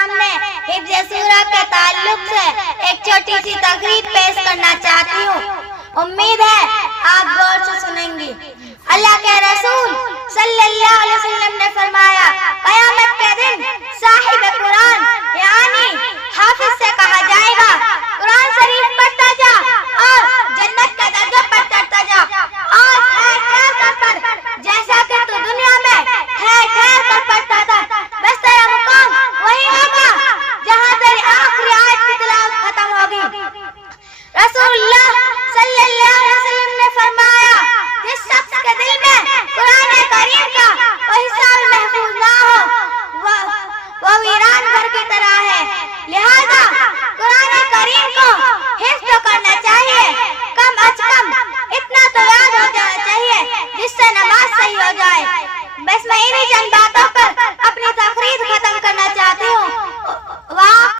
सामने हिफ्ज़ सूरह के ताल्लुक से एक छोटी सी तकरीर पेश करना चाहती हूँ। उम्मीद है आप गौर से सुनेंगी। अल्लाह के रसूल सल्लल्लाहु अलैहि वसल्लम ने फरमाया, क़यामत के दिन साहिब कुरान यानी हाफिज से कहा जाएगा, कुरान शरीफ पढ़ता जा और जन्नत का दर्जा पर चढ़ता जा, और ठहर कर पढ़ जैसा कि तू दुनिया में ठहर कर पढ़ता था। बस तेरा मुकाम वही होगा जहाँ तेरी आखिरी आयत की तिलावत खत्म होगी। रसूलुल्लाह सल्लल्लाहु अलैहि वसल्लम ने फरमाया, जिस शख्स के दिल में कुरान करीम का कोई हिस्सा महफूज ना हो वो वीरान घर की तरह है। लिहाजा कुरान करीम को हिफ्ज़ करना चाहिए। कम अज कम इतना तो याद हो जाना चाहिए जिससे नमाज सही हो जाए। बस मैं इन्हीं चंद बातों पर